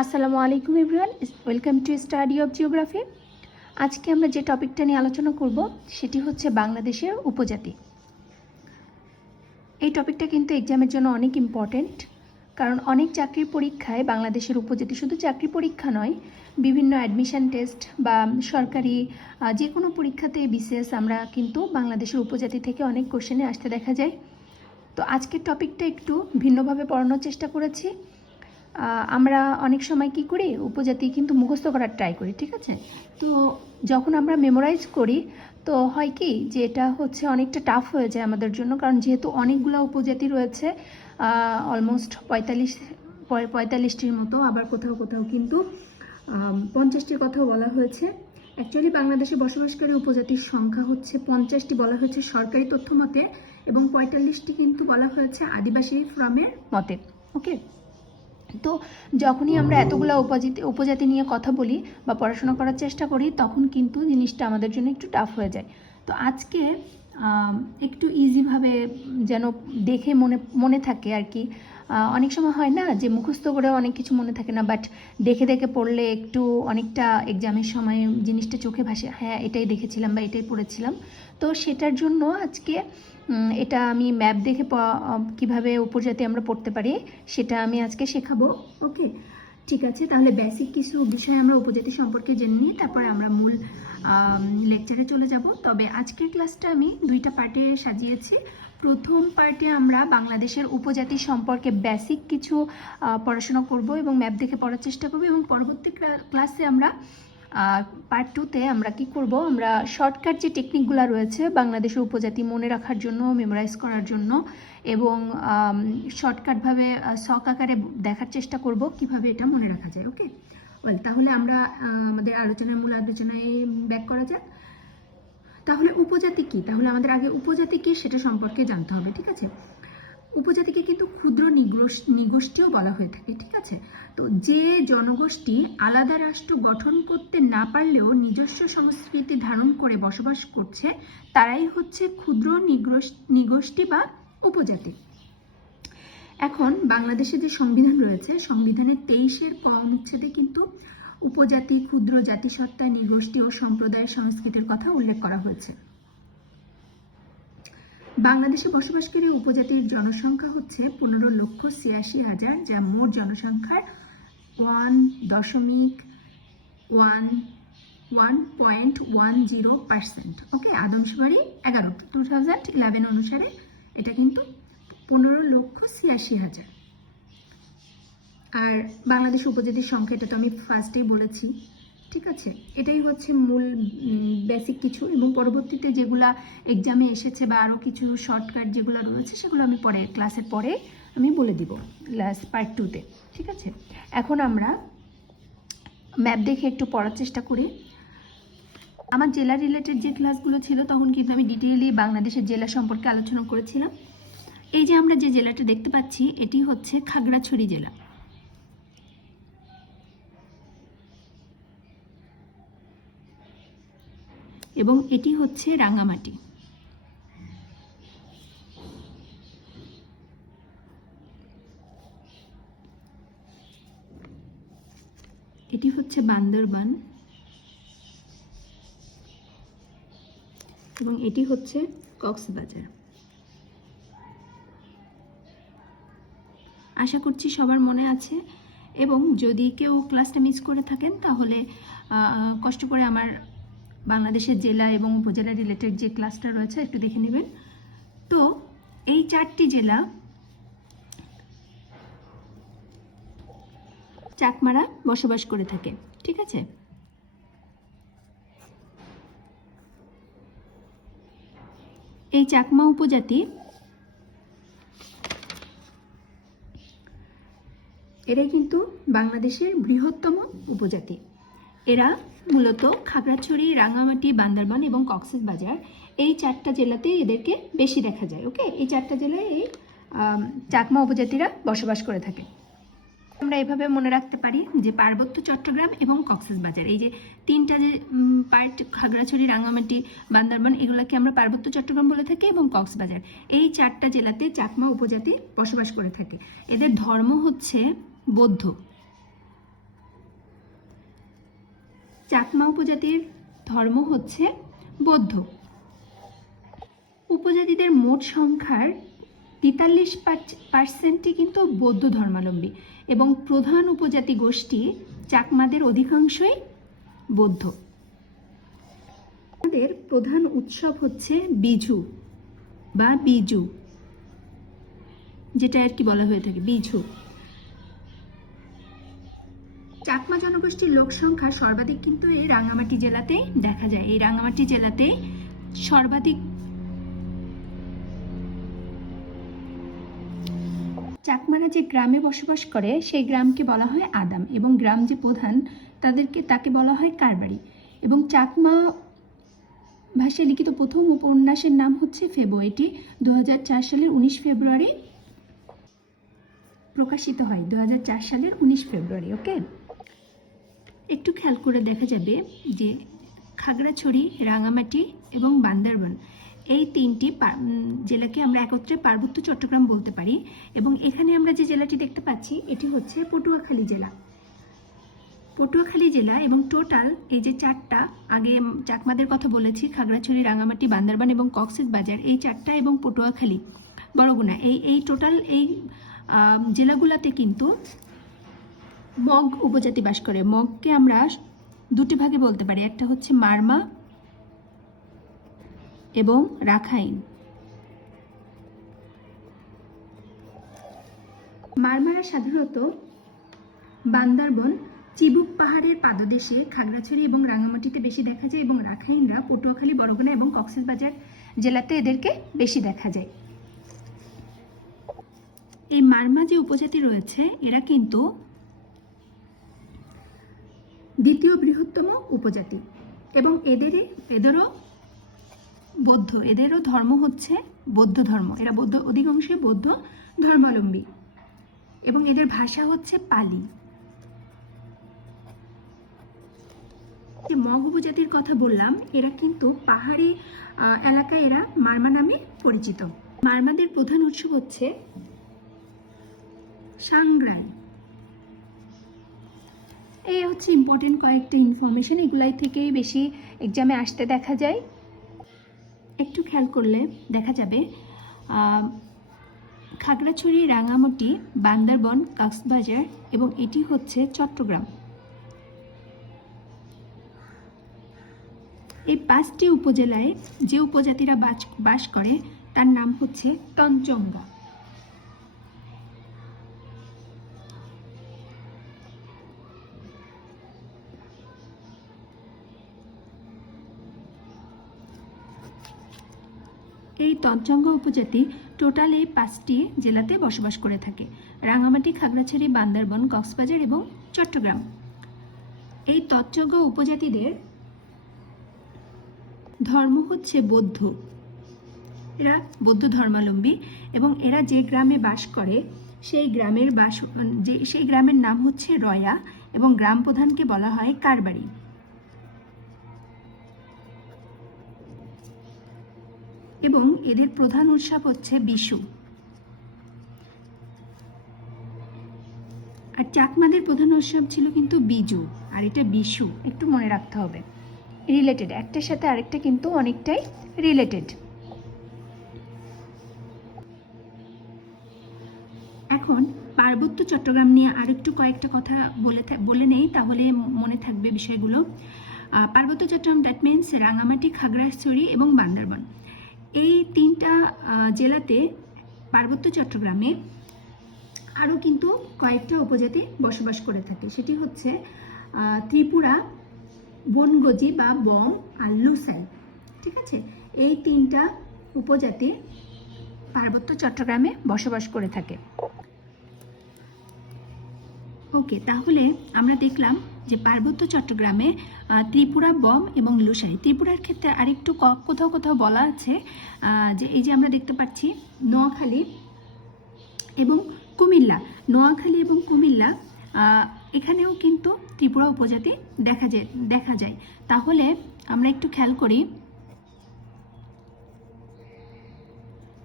আসসালামু আলাইকুম everyone, welcome to study of geography. আজকে আমরা যে টপিকটা নিয়ে আলোচনা করব, সেটি হচ্ছে বাংলাদেশের উপজাতি। এই টপিকটা কিন্তু এক্সামের জন্য অনেক ইম্পর্টেন্ট, কারণ অনেক চাকরির পরীক্ষায় বাংলাদেশের উপজাতি শুধু চাকরি পরীক্ষা নয়, বিভিন্ন অ্যাডমিশন টেস্ট বা সরকারি যে কোনো পরীক্ষাতে বিশেষ আমরা কিন্তু বাংলাদেশের উপজাতি থেকে অনেক কোশ্চেনে আসতে দেখা যায়। তো আজকের টপিকটা একটু ভিন্নভাবে পড়ানোর চেষ্টা করেছি। আমরা অনেক সময় কি করি, উপজাতি কিন্তু মুখস্থ করার ট্রাই করি, ঠিক আছে? তো যখন আমরা মেমোরাইজ করি, তো হয় কি যে এটা হচ্ছে অনেকটা টাফ হয়ে যায় আমাদের জন্য, কারণ যেহেতু অনেকগুলো উপজাতি রয়েছে অলমোস্ট পঁয়তাল্লিশ, পঁয়- পঁয়তাল্লিশটির মতো, আবার কোথাও কোথাও কিন্তু পঞ্চাশটির কথাও বলা হয়েছে। অ্যাকচুয়ালি বাংলাদেশে বসবাসকারী উপজাতির সংখ্যা হচ্ছে পঞ্চাশটি বলা হয়েছে সরকারি তথ্য মতে, এবং পঁয়তাল্লিশটি কিন্তু বলা হয়েছে আদিবাসী ফ্রমের মতে ওকে তো যখনই আমরা এতগুলো উপজাতি উপজাতি নিয়ে কথা বলি বা পড়াশোনা করার চেষ্টা করি, তখন কিন্তু জিনিসটা আমাদের জন্য একটু টাফ হয়ে যায়। তো আজকে একটু ইজিভাবে যেন দেখে মনে মনে থাকে আর কি অনেক সময় হয় না যে মুখস্থ করে অনেক কিছু মনে থাকে না বাট দেখে দেখে পড়লে একটু অনেকটা এক্সামের সময় জিনিসটা চোখে ভাসে। হ্যাঁ এটাই দেখেছিলাম বা এটাই পড়েছিলাম। তো সেটার জন্য আজকে এটা আমি ম্যাপ দেখে কীভাবে উপজাতি আমরা পড়তে পারি, সেটা আমি আজকে শেখাবো। ওকে ঠিক আছে, তাহলে বেসিক কিছু বিষয় আমরা উপজাতি সম্পর্কে জেনে নিই তারপরে আমরা মূল লেকচারে চলে যাব। তবে আজকের ক্লাসটা আমি দুইটা পার্টে সাজিয়েছি। প্রথম পার্টে আমরা বাংলাদেশের উপজাতি সম্পর্কে বেসিক কিছু পড়াশোনা করব এবং ম্যাপ দেখে পড়ার চেষ্টা করব এবং পরবর্তী ক্লা- ক্লাসে আমরা পার্ট টুতে আমরা কি করব? আমরা শর্টকাট যে টেকনিকগুলো রয়েছে বাংলাদেশের উপজাতি মনে রাখার জন্য মেমোরাইজ করার জন্য এবং শর্টকাটভাবে শখ আকারে দেখার চেষ্টা করব কীভাবে এটা মনে রাখা যায় ওকে ওয়েল তাহলে আমরা আমাদের আলোচনার মূল আলোচনায় ব্যাক করা যাক। তাহলে উপজাতি কি? তাহলে আমাদের আগে উপজাতি কি সেটা সম্পর্কে জানতে হবে, ঠিক আছে? উপজাতিকে কিন্তু ক্ষুদ্র নিগোষ- নিগোষ্ঠীও বলা হয়ে থাকে, ঠিক আছে? তো যে জনগোষ্ঠী আলাদা রাষ্ট্র গঠন করতে না পারলেও নিজস্ব সংস্কৃতি ধারণ করে বসবাস করছে, তারাই হচ্ছে ক্ষুদ্র নিগোষ- নিগোষ্ঠী বা উপজাতি। এখন বাংলাদেশে যে সংবিধান রয়েছে, সংবিধানের তেইশের ক অনুচ্ছেদে কিন্তু উপজাতি, ক্ষুদ্র জাতিসত্তা, নিগোষ্ঠী ও সম্প্রদায়ের সংস্কৃতির কথা উল্লেখ করা হয়েছে। বাংলাদেশে বসবাসকারী উপজাতির জনসংখ্যা হচ্ছে পনেরো লক্ষ ছিয়াশি হাজার, যা মোট জনসংখ্যার ওয়ান দশমিক one one point one zero percent. Okay, আদমশুমারি এগারো। টু থাউজেন্ড ইলেভেন অনুসারে এটা কিন্তু পনেরো লক্ষ ছিয়াশি হাজার। আর বাংলাদেশ উপজাতির সংখ্যা, এটা তো আমি ফার্স্টেই বলেছি, ঠিক আছে? এটাই হচ্ছে মূল বেসিক কিছু এবং পরবর্তীতে যেগুলা এক্সামে এসেছে বা আরও কিছু শর্টকাট যেগুলো রয়েছে, সেগুলো আমি পরে ক্লাসের পরে আমি বলে দিব লাস্ট পার্ট টুতে ঠিক আছে? এখন আমরা ম্যাপ দেখে একটু পড়ার চেষ্টা করি। আমার জেলা রিলেটেড যে ক্লাসগুলো ছিল, তখন কিন্তু আমি ডিটেইলি বাংলাদেশের জেলা সম্পর্কে আলোচনা করেছিলাম। এই যে আমরা যে জেলাটা দেখতে পাচ্ছি, এটি হচ্ছে খাগড়াছড়ি জেলা। এবং এটি হচ্ছে রাঙামাটি। এটি হচ্ছে বান্দরবান। এবং এটি হচ্ছে কক্সবাজার। আশা করছি সবার মনে আছে এবং যদি কেউ ক্লাসটা মিস করে থাকেন, তাহলে কষ্ট করে আমার বাংলাদেশের জেলা এবং উপজেলা রিলেটেড যে ক্লাসটা রয়েছে, একটু দেখে নেবেন। তো, এই চারটি জেলা চাকমারা বসবাস করে থাকে, ঠিক আছে? এই চাকমা উপজাতি। এরাই কিন্তু বাংলাদেশের বৃহত্তম উপজাতি। এরা মূলত খাগড়াছড়ি রাঙামাটি, বান্দরবান এবং কক্সেস বাজার এই চারটা জেলাতেই এদেরকে বেশি দেখা যায় ওকে এই চারটা জেলায় এই চাকমা উপজাতিরা বসবাস করে থাকে। আমরা এভাবে মনে রাখতে পারি যে পার্বত্য চট্টগ্রাম এবং কক্সেস বাজার এই যে তিনটা যে পার্ট, খাগড়াছড়ি রাঙামাটি বান্দরবান, এগুলোকে আমরা পার্বত্য চট্টগ্রাম বলে থাকি এবং কক্সবাজার, এই চারটা জেলাতে চাকমা উপজাতি বসবাস করে থাকে। এদের ধর্ম হচ্ছে বৌদ্ধ। চাকমা উপজাতির ধর্ম হচ্ছে বৌদ্ধ। উপজাতিদের মোট সংখ্যার তেতাল্লিশ পার্সেন্টই কিন্তু বৌদ্ধ ধর্মাবলম্বী। এবং প্রধান উপজাতি গোষ্ঠী চাকমাদের অধিকাংশই বৌদ্ধ। আমাদের প্রধান উৎসব হচ্ছে বিজু বা বিজু, যেটা আর কি বলা হয়ে থাকে, বিজু। চাকমা জনগোষ্ঠীর লোক সংখ্যা সর্বাধিক কিন্তু এই রাঙামাটি জেলাতেই দেখা যায়। এই রাঙামাটি জেলাতেই সর্বাধিক চাকমারা যে গ্রামে বসবাস করে, সেই গ্রামকে বলা হয় আদাম এবং গ্রাম যে প্রধান, তাদেরকে, তাকে বলা হয় কারবারি। এবং চাকমা ভাষায় লিখিত প্রথম উপন্যাসের নাম হচ্ছে ফেবো। এটি দু সালের উনিশ ফেব্রুয়ারি প্রকাশিত হয়। দু সালের উনিশ ফেব্রুয়ারি, ওকে? একটু খেয়াল করে দেখা যাবে যে খাগড়াছড়ি, রাঙামাটি এবং বান্দরবান এই তিনটি জেলাকে আমরা একত্রে পার্বত্য চট্টগ্রাম বলতে পারি এবং এখানে আমরা যে জেলাটি দেখতে পাচ্ছি, এটি হচ্ছে পটুয়াখালী জেলা। পটুয়াখালী জেলা এবং টোটাল এই যে চারটা, আগে চাকমাদের কথা বলেছি, খাগড়াছড়ি, রাঙামাটি, বান্দরবান এবং কক্সেস বাজার, এই চারটা এবং পটুয়াখালী, বড়গুনা। এই এই টোটাল এই জেলাগুলাতে কিন্তু মগ উপজাতি বাস করে। মগকে আমরা দুটি ভাগে বলতে পারি। একটা হচ্ছে মারমা এবং রাখাইন। মারমারা সাধারণত বান্দারবন, চিবুক পাহাড়ের পাদদেশে, খাগড়াছড়ি এবং রাঙামাটিতে বেশি দেখা যায় এবং রাখাইনরা পটুয়াখালী বরগুনা এবং কক্সবাজার জেলাতে এদেরকে বেশি দেখা যায়। এই মারমা যে উপজাতি রয়েছে, এরা কিন্তু দ্বিতীয় বৃহত্তম উপজাতি এবং এদের এদেরও বৌদ্ধ, এদেরও ধর্ম হচ্ছে বৌদ্ধ ধর্ম। এরা বৌদ্ধ, অধিকাংশই বৌদ্ধ ধর্মাবলম্বী। এবং এদের ভাষা হচ্ছে পালি। মগ উপজাতির কথা বললাম, এরা কিন্তু পাহাড়ি এলাকায় এরা মারমা নামে পরিচিত। মারমাদের প্রধান উৎসব হচ্ছে সাংগ্রাই এই হচ্ছে ইম্পর্টেন্ট কয়েকটা ইনফরমেশন এগুলাই থেকেই বেশি এক্সামে আসতে দেখা যায়। একটু খেয়াল করলে দেখা যাবে খাগড়াছড়ি রাঙামাটি বান্দরবন, কক্সবাজার এবং এটি হচ্ছে চট্টগ্রাম। এই পাঁচটি উপজেলায় যে উপজাতিরা বাস বাস করে, তার নাম হচ্ছে তঞ্চঙ্গা এই তঞ্চঙ্গা উপজাতি টোটাল এই পাঁচটি জেলাতে বসবাস করে থাকে। রাঙামাটি, খাগড়াছড়ি, বান্দরবন, কক্সবাজার এবং চট্টগ্রাম। এই তঞ্চঙ্গা উপজাতিদের ধর্ম হচ্ছে বৌদ্ধ। এরা বৌদ্ধ ধর্মাবলম্বী এবং এরা যে গ্রামে বাস করে, সেই গ্রামের বাস যে সেই গ্রামের নাম হচ্ছে রয়া এবং গ্রাম প্রধানকে বলা হয় কারবারি। এবং এদের প্রধান উৎসব হচ্ছে বিশু। আর চাকমাদের প্রধান উৎসব ছিল কিন্তু বিজু, আর এটা বিশু, একটু মনে রাখতে হবে। রিলেটেড একটার সাথে আরেকটা কিন্তু অনেকটাই রিলেটেড এখন পার্বত্য চট্টগ্রাম নিয়ে আরেকটু কয়েকটা কথা বলে বলে নেই, তাহলে মনে থাকবে বিষয়গুলো। পার্বত্য চট্টগ্রাম দ্যাট মিনস রাঙামাটি খাগড়াছড়ি এবং বান্দরবন। এই তিনটা জেলাতে পার্বত্য চট্টগ্রামে আরও কিন্তু কয়েকটা উপজাতি বসবাস করে থাকে। সেটি হচ্ছে ত্রিপুরা, বনগজি বা বম আর লুসাই। ঠিক আছে? এই তিনটা উপজাতি পার্বত্য চট্টগ্রামে বসবাস করে থাকে। ওকে, তাহলে আমরা দেখলাম যে পার্বত্য চট্টগ্রামে ত্রিপুরা বম এবং লুসাই ত্রিপুরার ক্ষেত্রে আরেকটু কোথাও কোথাও বলা আছে যে এই যে আমরা দেখতে পাচ্ছি, নোয়াখালী এবং কুমিল্লা। নোয়াখালী এবং কুমিল্লা এখানেও কিন্তু ত্রিপুরা উপজাতি দেখা যায় দেখা যায়। তাহলে আমরা একটু খেয়াল করি।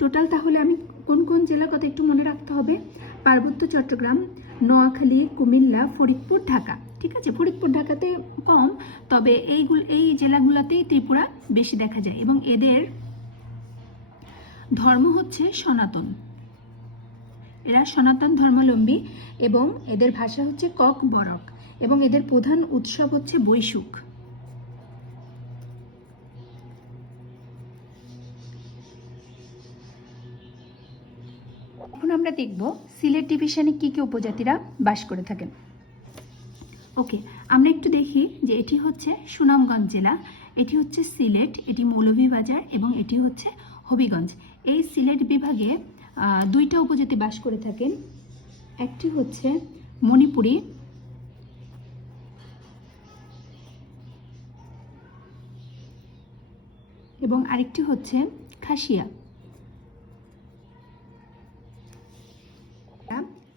টোটাল তাহলে আমি কোন কোন জেলার কথা একটু মনে রাখতে হবে? পার্বত্য চট্টগ্রাম, নোয়াখালী, কুমিল্লা, ফরিদপুর, ঢাকা। ঠিক আছে? ফরিদপুর, ঢাকাতে কম, তবে এইগুলো, এই জেলাগুলোতেই ত্রিপুরা বেশি দেখা যায় এবং এদের ধর্ম হচ্ছে সনাতন। এরা সনাতন ধর্মাবলম্বী এবং এদের ভাষা হচ্ছে কক বরক এবং এদের প্রধান উৎসব হচ্ছে বৈশুখ। এখন আমরা দেখব সিলেট ডিভিশনে কি কি উপজাতিরা বাস করে থাকেন। ওকে, আমরা একটু দেখি যে এটি হচ্ছে সুনামগঞ্জ জেলা, এটি হচ্ছে সিলেট, এটি মৌলভীবাজার এবং এটি হচ্ছে হবিগঞ্জ। এই সিলেট বিভাগে দুইটা উপজাতি বাস করে থাকেন। একটি হচ্ছে মণিপুরি, এবং আরেকটি হচ্ছে খাসিয়া।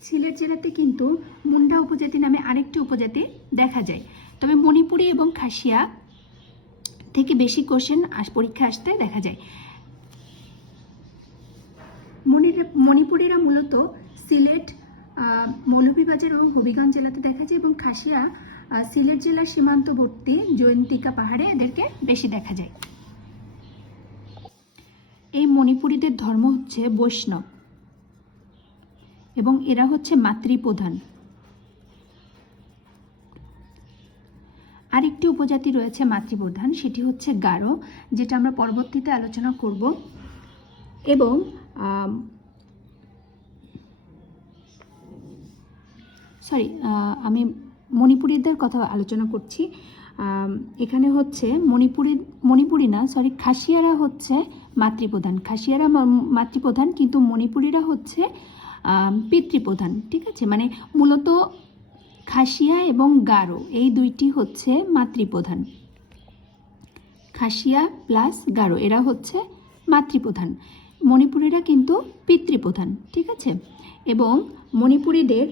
সিলেট জেলাতে কিন্তু মুন্ডা উপজাতি নামে আরেকটি উপজাতি দেখা যায়। তবে মণিপুরি এবং খাসিয়া থেকে বেশি কোশ্চেন পরীক্ষা আসতে দেখা যায়। মণিপুরীরা মূলত সিলেট মৌলভীবাজার এবং হবিগঞ্জ জেলাতে দেখা যায় এবং খাসিয়া সিলেট জেলার সীমান্তবর্তী জয়ন্তিকা পাহাড়ে এদেরকে বেশি দেখা যায়। এই মণিপুরীদের ধর্ম হচ্ছে বৈষ্ণব। এবং এরা হচ্ছে মাতৃপ্রধান। আরেকটি উপজাতি রয়েছে মাতৃপ্রধান, সেটি হচ্ছে গারো, যেটা আমরা পরবর্তীতে আলোচনা করব। এবং সরি আমি মণিপুরীদের কথা আলোচনা করছি। এখানে হচ্ছে মণিপুরি মণিপুরি না সরি খাসিয়ারা হচ্ছে মাতৃপ্রধান। খাসিয়ারা মাতৃপ্রধান, কিন্তু মণিপুরীরা হচ্ছে পিতৃপ্রধান, ঠিক আছে? মানে মূলত খাসিয়া এবং গারো, এই দুইটি হচ্ছে মাতৃপ্রধান। খাসিয়া প্লাস গারো, এরা হচ্ছে মাতৃপ্রধান। মণিপুরীরা কিন্তু পিতৃপ্রধান, ঠিক আছে? এবং মণিপুরীদের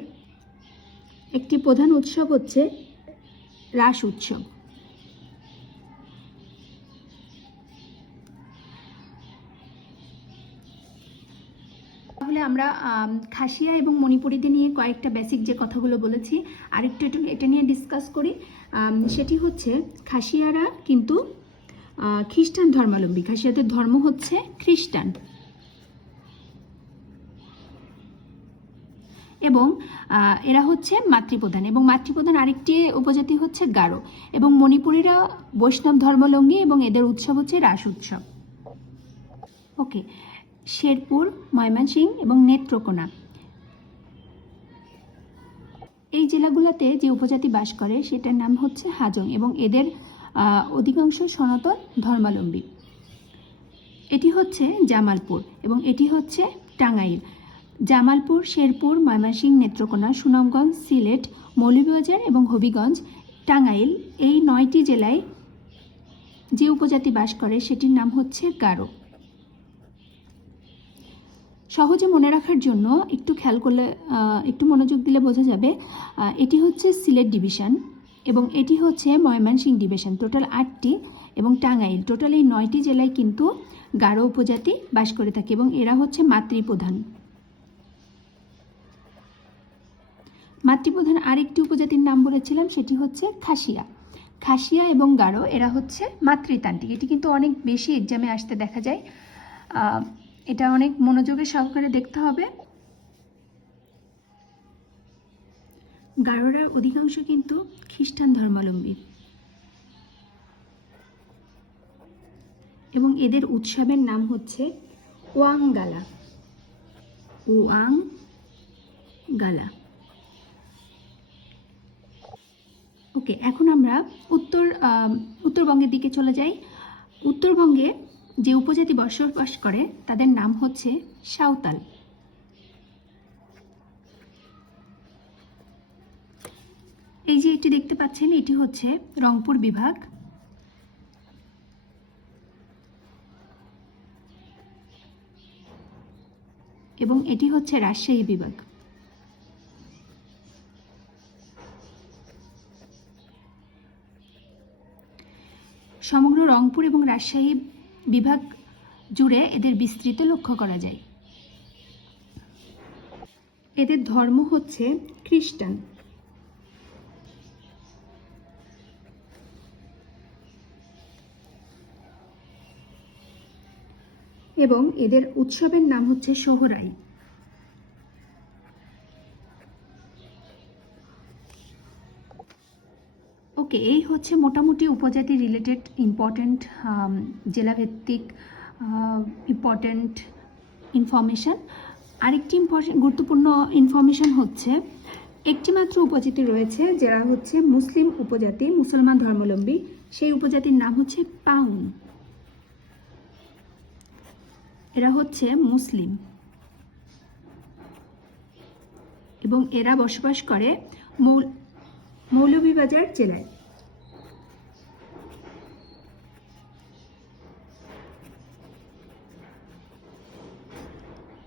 একটি প্রধান উৎসব হচ্ছে রাস উৎসব। তাহলে আমরা খাসিয়া এবং মণিপুরীদের নিয়ে কয়েকটা বেসিক যে কথাগুলো বলেছি, আরেকটু একটু এটা নিয়ে ডিসকাস করি। সেটি হচ্ছে খাসিয়ারা কিন্তু খ্রিস্টান ধর্মাবলম্বী। খাসিয়াদের ধর্ম হচ্ছে খ্রিস্টান। এবং এরা হচ্ছে মাতৃপ্রধান। এবং মাতৃপ্রধান আরেকটি উপজাতি হচ্ছে গারো। এবং মণিপুরীরা বৈষ্ণব ধর্মাবলম্বী এবং এদের উৎসব হচ্ছে রাস উৎসব। ওকে শেরপুর, ময়মনসিংহ এবং নেত্রকোনা। এই জেলাগুলোতে যে উপজাতি বাস করে, সেটার নাম হচ্ছে হাজং এবং এদের অধিকাংশ সনাতন ধর্মাবলম্বী। এটি হচ্ছে জামালপুর এবং এটি হচ্ছে টাঙ্গাইল। জামালপুর, শেরপুর, ময়মনসিংহ, নেত্রকোনা, সুনামগঞ্জ, সিলেট, মৌলভীবাজার এবং হবিগঞ্জ, টাঙ্গাইল এই নয়টি জেলায় যে উপজাতি বাস করে, সেটির নাম হচ্ছে গারো। সহজে মনে রাখার জন্য একটু খেয়াল করলে একটু মনোযোগ দিলে বোঝা যাবে এটি হচ্ছে সিলেট ডিভিশন এবং এটি হচ্ছে ময়মনসিংহ ডিভিশন। টোটাল আটটি এবং টাঙ্গাইল। টোটাল এই নয়টি জেলায় কিন্তু গারো উপজাতি বাস করে থাকে এবং এরা হচ্ছে মাতৃপ্রধান। মাতৃপ্রধান আরেকটি উপজাতির নাম বলেছিলাম, সেটি হচ্ছে খাসিয়া। খাসিয়া এবং গারো, এরা হচ্ছে মাতৃতান্ত্রিক। এটি কিন্তু অনেক বেশি এক্সামে আসতে দেখা যায়। এটা অনেক মনোযোগের সহকারে দেখতে হবে। গারোরা অধিকাংশ কিন্তু খ্রিস্টান ধর্মাবলম্বী। এবং এদের উৎসবের নাম হচ্ছে ওয়াংগালা। ওয়াং গালা ওকে, এখন আমরা উত্তর উত্তরবঙ্গের দিকে চলে যাই। উত্তরবঙ্গে যে উপজাতি বসবাস করে, তাদের নাম হচ্ছে সাঁওতাল। এই যে এটি দেখতে পাচ্ছেন, এটি হচ্ছে রংপুর বিভাগ। এবং এটি হচ্ছে রাজশাহী বিভাগ। সমগ্র রংপুর এবং রাজশাহী বিভাগ জুড়ে এদের বিস্তৃত লক্ষ্য করা যায়। এদের ধর্ম হচ্ছে খ্রিস্টান। এবং এদের উৎসবের নাম হচ্ছে সোহরাই। ওকে এই হচ্ছে মোটামুটি উপজাতি রিলেটেড ইম্পর্ট্যান্ট জেলাভিত্তিক ইম্পর্ট্যান্ট ইনফরমেশান আরেকটি ইম্পর্টেন্ট গুরুত্বপূর্ণ ইনফরমেশান হচ্ছে একটি মাত্র উপজাতি রয়েছে যারা হচ্ছে মুসলিম উপজাতি, মুসলমান ধর্মাবলম্বী। সেই উপজাতির নাম হচ্ছে পাউন এরা হচ্ছে মুসলিম। এবং এরা বসবাস করে মৌল মৌলভীবাজার জেলায়।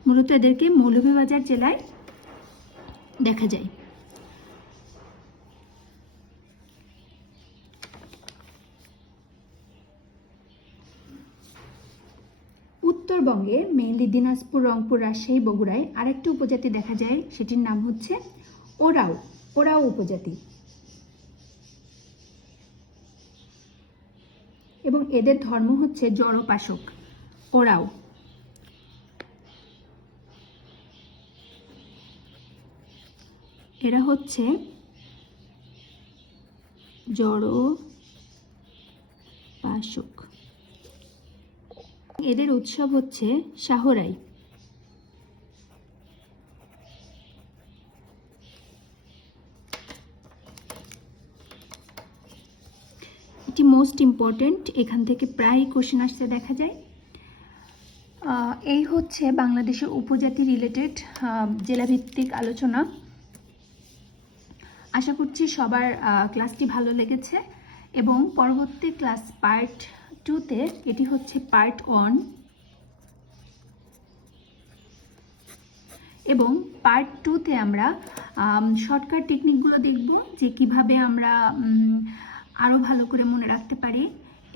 মূলত এদেরকে মৌলভীবাজার জেলায় দেখা যায়। উত্তরবঙ্গে মেইনলি দিনাজপুর, রংপুর, রাজশাহী, বগুড়ায় আরেকটি উপজাতি দেখা যায়, সেটির নাম হচ্ছে ওরাও ওরাও উপজাতি। এবং এদের ধর্ম হচ্ছে জড়োপাসক ওরাও। এরা হচ্ছে জড়োপাসক এদের উৎসব হচ্ছে শাহরাই এটি মোস্ট ইম্পর্ট্যান্ট এখান থেকে প্রায় কোশ্চেন আসতে দেখা যায়। এই হচ্ছে বাংলাদেশের উপজাতি রিলেটেড জেলাভিত্তিক আলোচনা। আশা করছি সবার ক্লাসটি ভালো লেগেছে এবং পরবর্তী ক্লাস পার্ট টুতে এটি হচ্ছে পার্ট ওয়ান এবং পার্ট টুতে আমরা শর্টকাট টেকনিকগুলো দেখব যে কীভাবে আমরা আরও ভালো করে মনে রাখতে পারি।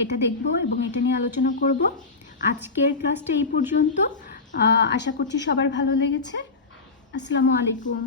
এটা দেখব এবং এটা নিয়ে আলোচনা করব। আজকের ক্লাসটা এই পর্যন্ত। আশা করছি সবার ভালো লেগেছে। আসসালামু আলাইকুম।